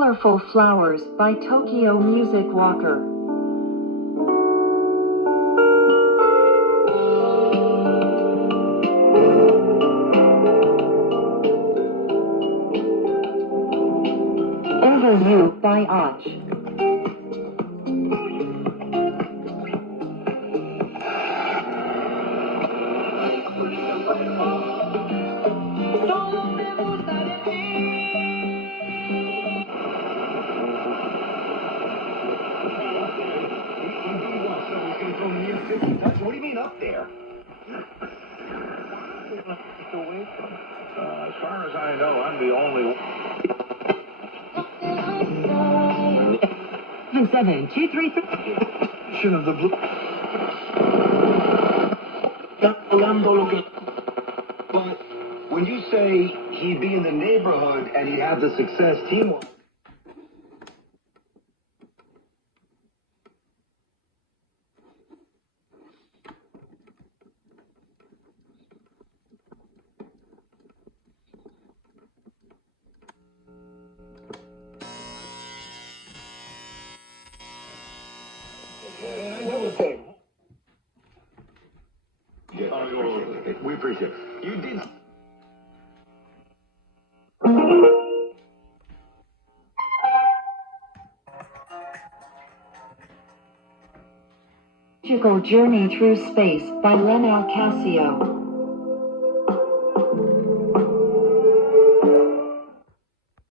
Colorful Flowers by Tokyo Music Walker. Over You by Och. What do you mean up there? As far as I know, I'm the only one. 7-2-3-3. Of the blue. But when you say he'd be in the neighborhood and he'd have the success teamwork. We appreciate it. You did. Magical Journey Through Space by Len Alcasio.